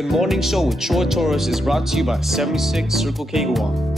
Good Morning Show with Troy Torres is brought to you by 76 Circle K Guam.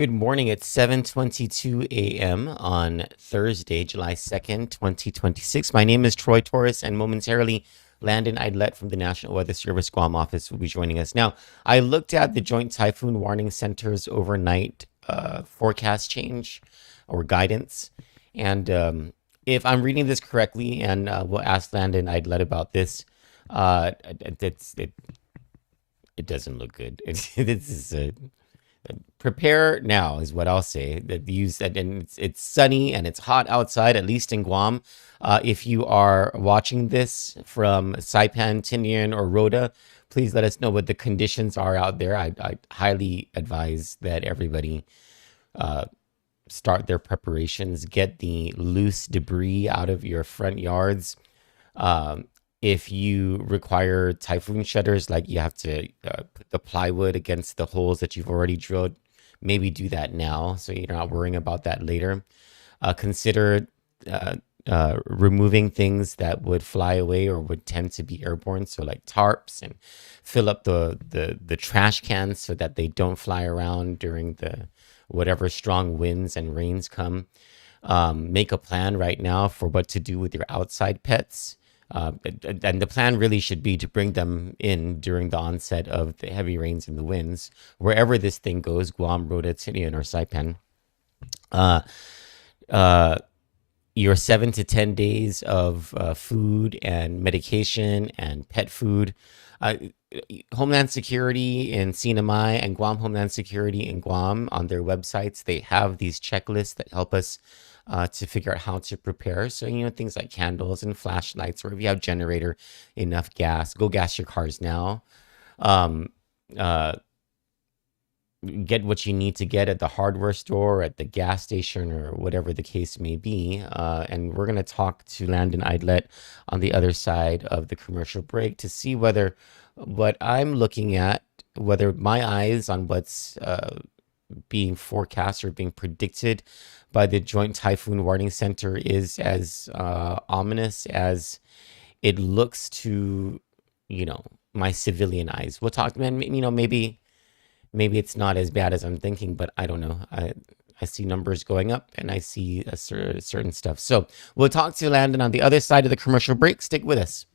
Good morning. It's 7:22 a.m. on Thursday, July 2nd, 2026. My name is Troy Torres, and momentarily, Landon Aydlett from the National Weather Service Guam office will be joining us. Now, I looked at the Joint Typhoon Warning Center's overnight forecast change or guidance, and if I'm reading this correctly, and we'll ask Landon Aydlett about this, uh, it, it doesn't look good. This is a prepare now is what I'll say. That use that, and it's sunny and it's hot outside, at least in Guam. If you are watching this from Saipan, Tinian, or Rhoda, please let us know what the conditions are out there. I highly advise that everybody start their preparations, get the loose debris out of your front yards. If you require typhoon shutters, like you have to put the plywood against the holes that you've already drilled, maybe do that now so you're not worrying about that later. Consider removing things that would fly away or would tend to be airborne, so like tarps, and fill up the trash cans so that they don't fly around during the whatever strong winds and rains come. Make a plan right now for what to do with your outside pets. And the plan really should be to bring them in during the onset of the heavy rains and the winds, wherever this thing goes, Guam, Rhoda, Tinian, or Saipan. Your 7 to 10 days of food and medication and pet food. Homeland Security in CNMI and Guam Homeland Security in Guam, on their websites, they have these checklists that help us to figure out how to prepare. So, things like candles and flashlights, or if you have generator, enough gas, go gas your cars now. Um, uh, get what you need to get at the hardware store, at the gas station, or whatever the case may be. And we're going to talk to Landon Aydlett on the other side of the commercial break to see whether what I'm looking at, whether my eyes on what's being forecast or being predicted by the Joint Typhoon Warning Center is as ominous as it looks to, my civilian eyes. We'll talk, man. Maybe it's not as bad as I'm thinking, but I don't know. I see numbers going up, and I see a certain stuff. So we'll talk to Landon on the other side of the commercial break. Stick with us.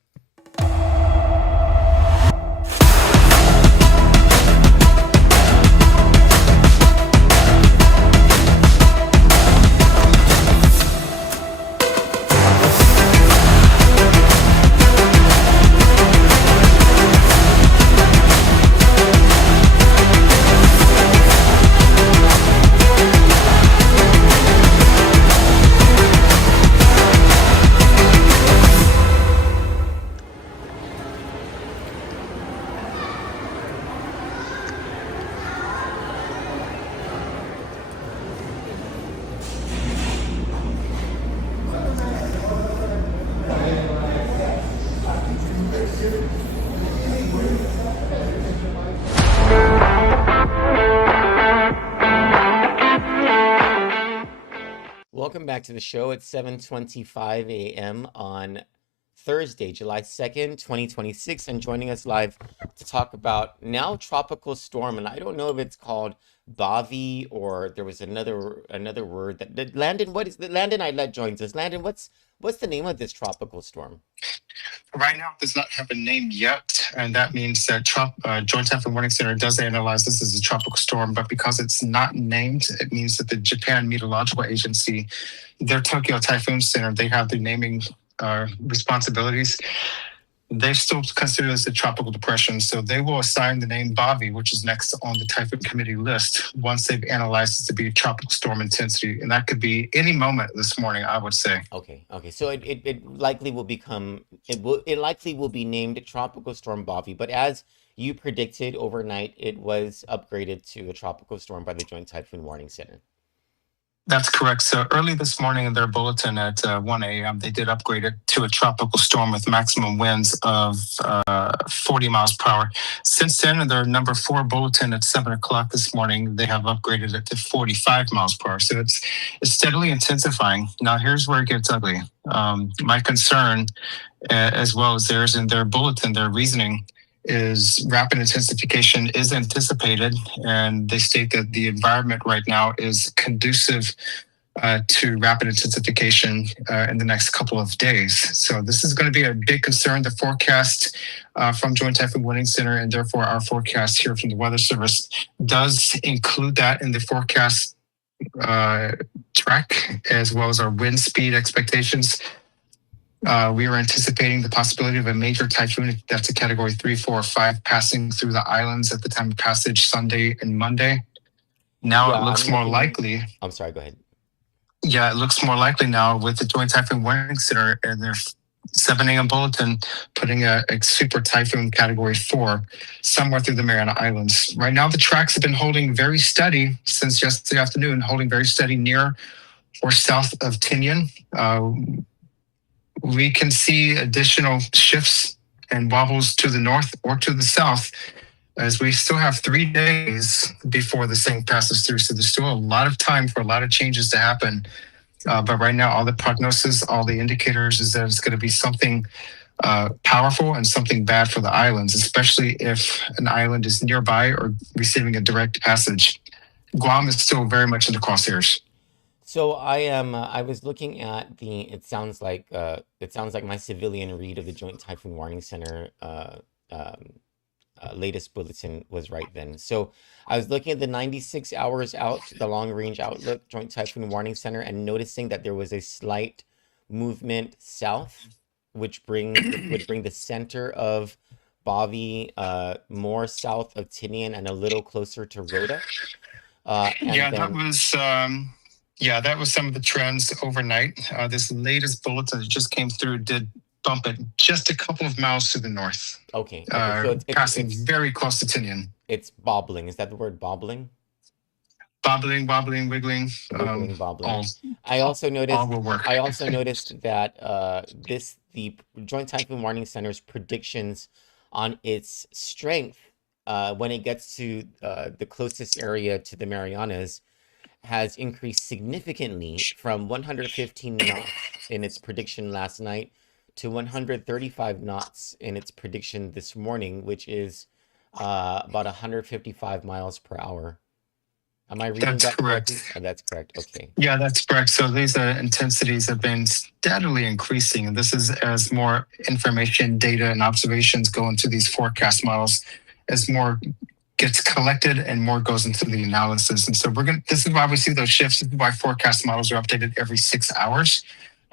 Welcome back to the show. It's 7:25 a.m. on Thursday, July 2nd, 2026. And joining us live to talk about now tropical storm. And I don't know if it's called Bavi, or there was another word that Landon. What is the Landon Aydlett joins us? Landon, what's the name of this tropical storm? Right now, it does not have a name yet, and that means that Joint Typhoon Warning Center does analyze this as a tropical storm, but because it's not named, it means that the Japan Meteorological Agency, their Tokyo Typhoon Center, they have the naming responsibilities. They still consider this a tropical depression, so they will assign the name Bavi, which is next on the typhoon committee list, once they've analyzed it to be tropical storm intensity, and that could be any moment this morning, I would say. Okay. So it likely will become it likely will be named Tropical Storm Bavi, but as you predicted overnight, it was upgraded to a tropical storm by the Joint Typhoon Warning Center. That's correct. So early this morning in their bulletin at 1 a.m., they did upgrade it to a tropical storm with maximum winds of 40 miles per hour. Since then, in their number 4 bulletin at 7 o'clock this morning, they have upgraded it to 45 miles per hour. So it's steadily intensifying. Now, here's where it gets ugly. My concern, as well as theirs in their bulletin, their reasoning, is rapid intensification is anticipated, and they state that the environment right now is conducive to rapid intensification in the next couple of days. So this is going to be a big concern. The forecast from Joint Typhoon Warning Center, and therefore our forecast here from the Weather Service, does include that in the forecast track, as well as our wind speed expectations. We are anticipating the possibility of a major typhoon that's a category 3, 4, or 5 passing through the islands at the time of passage Sunday and Monday. Now it looks more likely. I'm sorry, go ahead. Yeah, it looks more likely now with the Joint Typhoon Warning Center and their 7 a.m. bulletin putting a super typhoon category 4 somewhere through the Mariana Islands. Right now, the tracks have been holding very steady since yesterday afternoon, holding very steady near or south of Tinian. We can see additional shifts and wobbles to the north or to the south, as we still have 3 days before the thing passes through. So there's still a lot of time for a lot of changes to happen. But right now, all the prognosis, all the indicators is that it's going to be something powerful and something bad for the islands, especially if an island is nearby or receiving a direct passage. Guam is still very much in the crosshairs. So I was looking at it sounds like my civilian read of the Joint Typhoon Warning Center latest bulletin was right then. So I was looking at the 96 hours out, the long range outlook, Joint Typhoon Warning Center, and noticing that there was a slight movement south, which would bring the center of Bavi more south of Tinian and a little closer to Rota. That was some of the trends overnight. This latest bulletin that just came through did bump it just a couple of miles to the north. Okay. So it's passing very close to Tinian. It's bobbling. Is that the word, bobbling? Bobbling, wiggling. Bobbling. I also noticed that the Joint Typhoon Warning Center's predictions on its strength when it gets to the closest area to the Marianas has increased significantly from 115 knots in its prediction last night to 135 knots in its prediction this morning, which is about 155 miles per hour. Am I reading that correctly? Oh, that's correct. Okay. Yeah, that's correct. So these intensities have been steadily increasing, and this is as more information, data, and observations go into these forecast models, as more gets collected and more goes into the analysis. And so this is why we see those shifts. This is why forecast models are updated every 6 hours.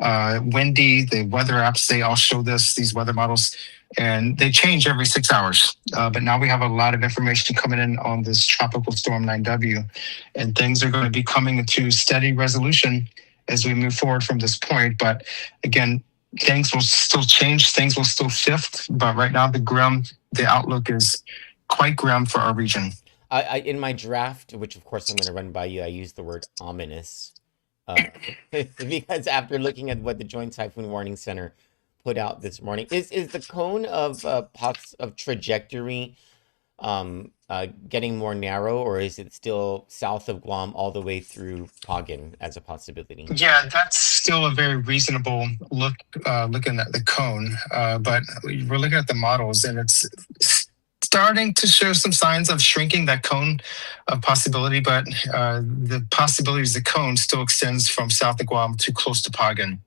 Windy, the weather apps, they all show these weather models, and they change every 6 hours. But now we have a lot of information coming in on this tropical storm 9W, and things are going to be coming into steady resolution as we move forward from this point. But again, things will still change, things will still shift. But right now, the outlook is quite grim for our region. In my draft, which of course I'm going to run by you, I used the word ominous because after looking at what the Joint Typhoon Warning Center put out this morning, is the cone of trajectory getting more narrow, or is it still south of Guam all the way through Pagan as a possibility? Yeah, that's still a very reasonable looking at the cone, but we're looking at the models, and it's starting to show some signs of shrinking that cone of possibility, but the possibility is the cone still extends from south of Guam to close to Pagan.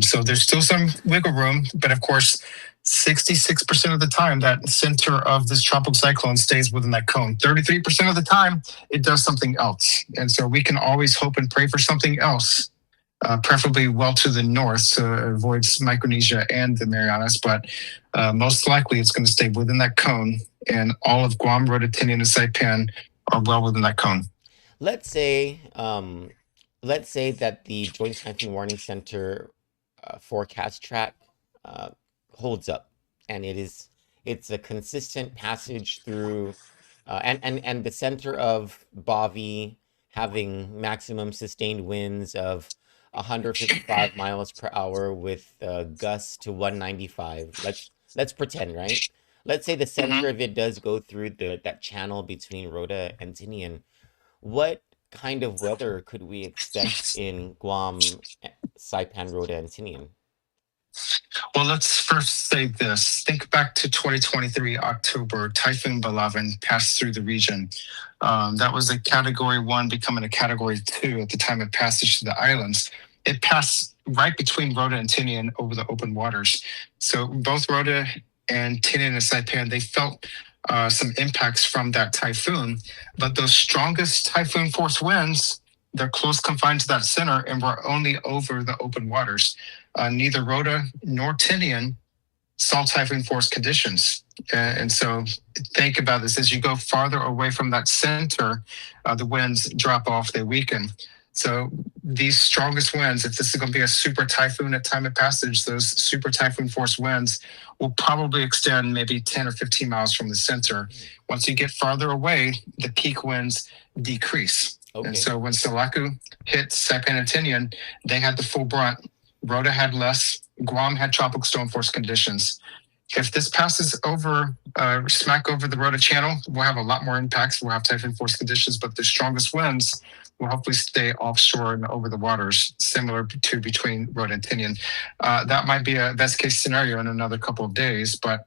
So there's still some wiggle room, but of course, 66% of the time that center of this tropical cyclone stays within that cone. 33% of the time it does something else. And so we can always hope and pray for something else, preferably well to the north to avoid Micronesia and the Marianas, but most likely it's going to stay within that cone, and all of Guam, Rota, Tinian, and Saipan are well within that cone. Let's say that the Joint Typhoon Warning Center forecast track holds up, and it's a consistent passage through, and the center of Bavi having maximum sustained winds of 155 miles per hour with gusts to 195. Let's pretend, right? Let's say the center of it does go through that channel between Rota and Tinian. What kind of weather could we expect in Guam, Saipan, Rota, and Tinian? Well, let's first say this. Think back to 2023 October. Typhoon Balawan passed through the region. That was a Category 1 becoming a Category 2 at the time of passage to the islands. It passed right between Rota and Tinian over the open waters. So both Rota and Tinian and Saipan, they felt some impacts from that typhoon, but those strongest typhoon force winds, they're close confined to that center and were only over the open waters. Neither Rota nor Tinian saw typhoon force conditions. And so think about this, as you go farther away from that center, the winds drop off, they weaken. So these strongest winds, if this is going to be a super typhoon at time of passage, those super typhoon force winds will probably extend maybe 10 or 15 miles from the center. Once you get farther away, the peak winds decrease. Okay. And so when Sulaku hit Saipan and Tinian, they had the full brunt. Rota had less. Guam had tropical storm force conditions. If this passes over, smack over the Rota channel, we'll have a lot more impacts. We'll have typhoon force conditions, but the strongest winds will hopefully stay offshore and over the waters, similar to between Rota and Tinian. That might be a best case scenario in another couple of days, but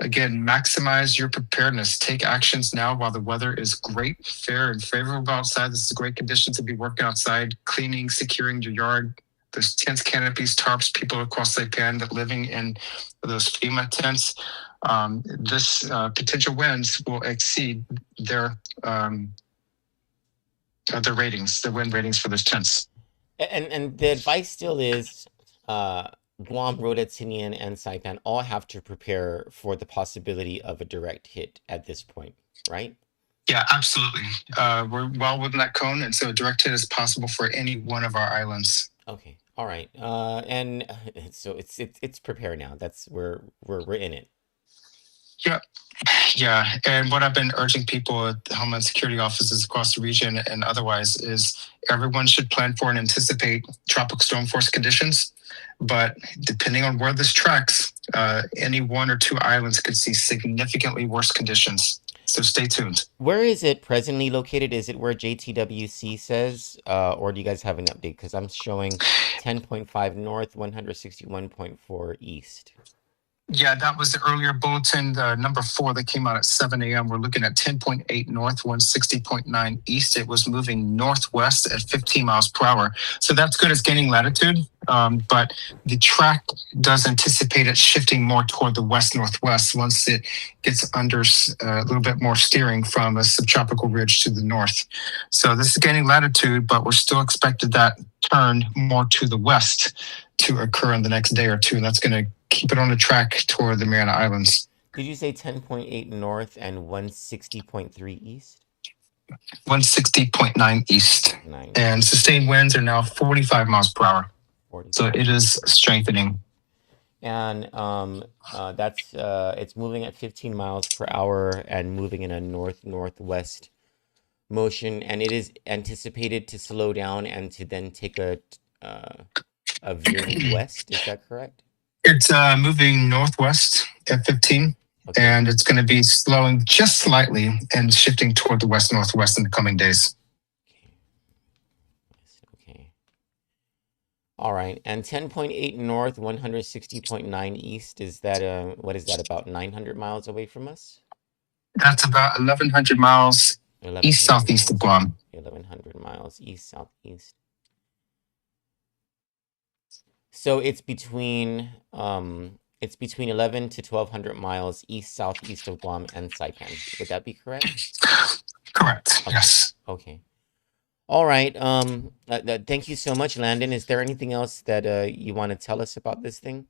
again, maximize your preparedness. Take actions now while the weather is great, fair, and favorable outside. This is a great condition to be working outside, cleaning, securing your yard. There's tents, canopies, tarps, people across Saipan that living in those FEMA tents. This potential winds will exceed their ratings, the wind ratings for those tents. And the advice still is Guam, Rota, Tinian, and Saipan all have to prepare for the possibility of a direct hit at this point, right? Yeah, absolutely. We're well within that cone, and so a direct hit is possible for any one of our islands. Okay, all right. And so it's prepare now. That's we're in it. Yeah. And what I've been urging people at the Homeland Security offices across the region and otherwise is everyone should plan for and anticipate tropical storm force conditions. But depending on where this tracks, any one or two islands could see significantly worse conditions. So stay tuned. Where is it presently located? Is it where JTWC says, or do you guys have an update? Because I'm showing 10.5 north, 161.4 east. Yeah, that was the earlier bulletin, number 4 that came out at 7 a.m. We're looking at 10.8 north, 160.9 east. It was moving northwest at 15 miles per hour. So that's good. It's gaining latitude, but the track does anticipate it shifting more toward the west-northwest once it gets under a little bit more steering from a subtropical ridge to the north. So this is gaining latitude, but we're still expected that turn more to the west to occur in the next day or two. And that's going to keep it on the track toward the Mariana Islands. Did you say 10.8 north and 160.3 east? 160.9 east. Nice. And sustained winds are now 45 miles per hour. 45. So it is strengthening. And that's it's moving at 15 miles per hour and moving in a north-northwest motion. And it is anticipated to slow down and to then take a veering west. Is that correct? It's moving northwest at 15, okay. And it's going to be slowing just slightly and shifting toward the west-northwest in the coming days. Okay. All right. And 10.8 north, 160.9 east, is that, what is that, about 900 miles away from us? That's about 1,100 miles 1,100 east southeast of miles. Guam. 1,100 miles east southeast. So it's between 11 to 1,200 miles east southeast of Guam and Saipan. Would that be correct? Correct. Okay. Yes. Okay. All right. Thank you so much, Landon. Is there anything else that you want to tell us about this thing?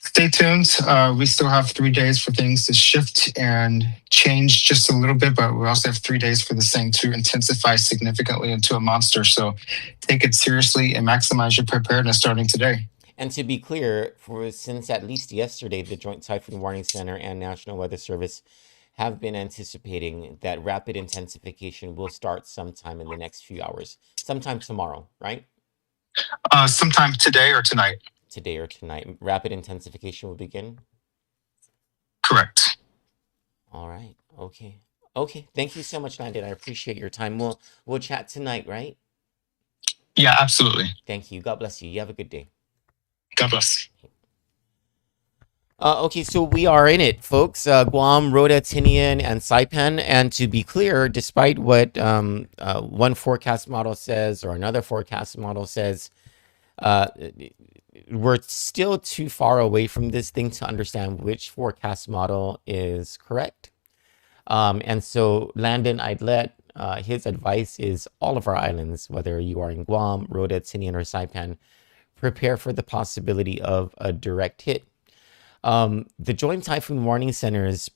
Stay tuned. We still have 3 days for things to shift and change just a little bit, but we also have 3 days for this thing to intensify significantly into a monster. So take it seriously and maximize your preparedness starting today. And to be clear, since at least yesterday, the Joint Typhoon Warning Center and National Weather Service have been anticipating that rapid intensification will start sometime in the next few hours, sometime tomorrow, right? Sometime today or tonight. Today or tonight. Rapid intensification will begin? Correct. All right. Okay. Okay. Thank you so much, Landon. I appreciate your time. We'll chat tonight, right? Yeah, absolutely. Thank you. God bless you. You have a good day. God bless. Okay, so we are in it, folks. Guam, Rota, Tinian, and Saipan. And to be clear, despite what one forecast model says or another forecast model says, we're still too far away from this thing to understand which forecast model is correct. And so Landon Aydlett, his advice is all of our islands, whether you are in Guam, Rota, Tinian, or Saipan, prepare for the possibility of a direct hit. The Joint Typhoon Warning Center's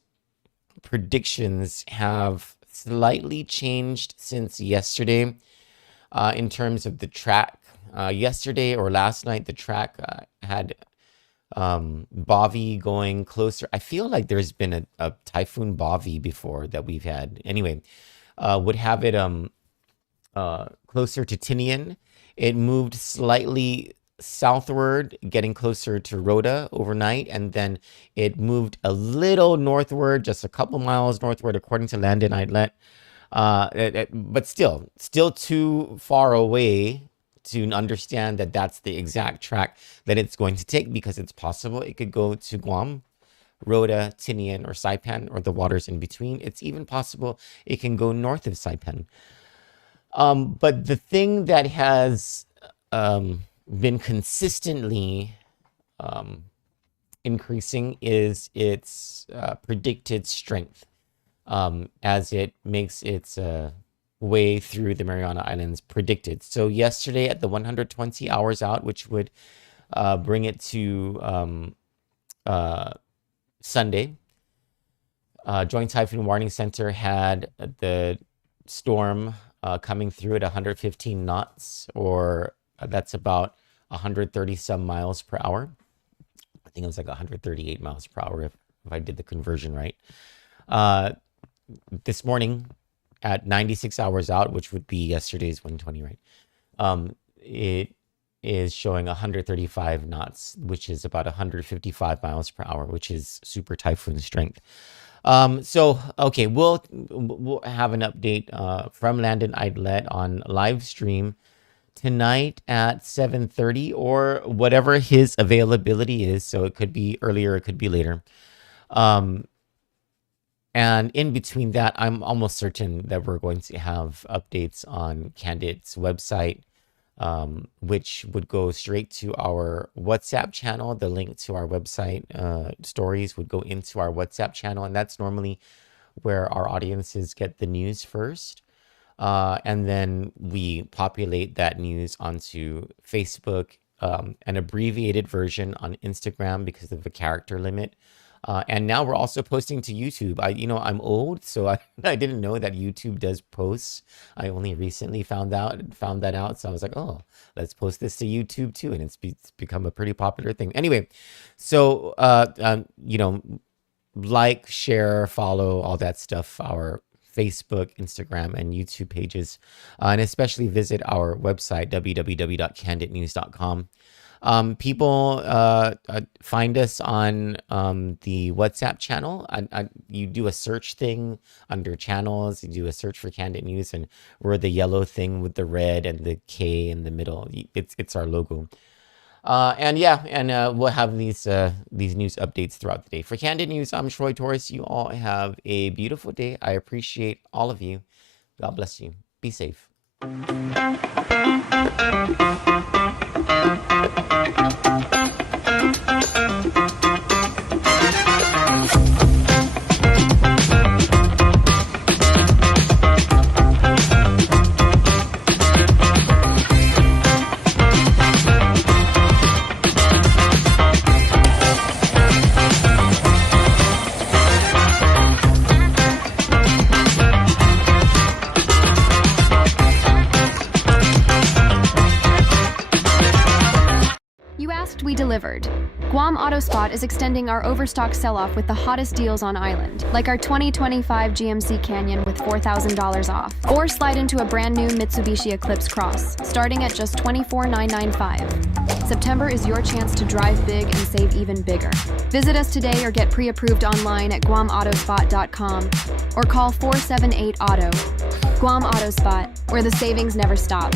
predictions have slightly changed since yesterday in terms of the track. Yesterday or last night, the track had Bavi going closer. I feel like there's been a Typhoon Bavi before that we've had. Anyway, would have it closer to Tinian. It moved slightly southward, getting closer to Rota overnight, and then it moved a little northward, just a couple miles northward, according to Landon Aydlett. But still too far away to understand that that's the exact track that it's going to take, because it's possible it could go to Guam, Rota, Tinian, or Saipan, or the waters in between. It's even possible it can go north of Saipan. But the thing that has been consistently increasing is its predicted strength as it makes its way through the Mariana Islands predicted. So yesterday at the 120 hours out, which would bring it to Sunday, Joint Typhoon Warning Center had the storm coming through at 115 knots, or that's about 130 some miles per hour. I think it was like 138 miles per hour if I did the conversion right. This morning at 96 hours out, which would be yesterday's 120, right? It is showing 135 knots, which is about 155 miles per hour, which is super typhoon strength. So, okay, we'll have an update from Landon Aydlett on live stream tonight at 7:30 or whatever his availability is. So it could be earlier, it could be later. And in between that, I'm almost certain that we're going to have updates on Kandit's website, which would go straight to our WhatsApp channel. The link to our website stories would go into our WhatsApp channel, and that's normally where our audiences get the news first. And then we populate that news onto Facebook, an abbreviated version on Instagram because of the character limit. And now we're also posting to YouTube. I'm old, so I didn't know that YouTube does posts. I only recently found that out. So I was like, oh, let's post this to YouTube too. And it's become a pretty popular thing. Anyway, so, like, share, follow, all that stuff, our Facebook, Instagram, and YouTube pages, and especially visit our website, www.kanditnews.com. People find us on the WhatsApp channel. You do a search thing under channels, you do a search for Kandit News, and we're the yellow thing with the red and the K in the middle. It's our logo. We'll have these news updates throughout the day. For Kandit News, I'm Troy Torres. You all have a beautiful day. I appreciate all of you. God bless you. Be safe. We delivered. Guam Autospot is extending our overstock sell-off with the hottest deals on island, like our 2025 GMC Canyon with $4,000 off. Or slide into a brand new Mitsubishi Eclipse Cross, starting at just $24,995. September is your chance to drive big and save even bigger. Visit us today or get pre-approved online at guamautospot.com or call 478-AUTO. Guam Autospot, where the savings never stop.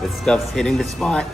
This stuff's hitting the spot.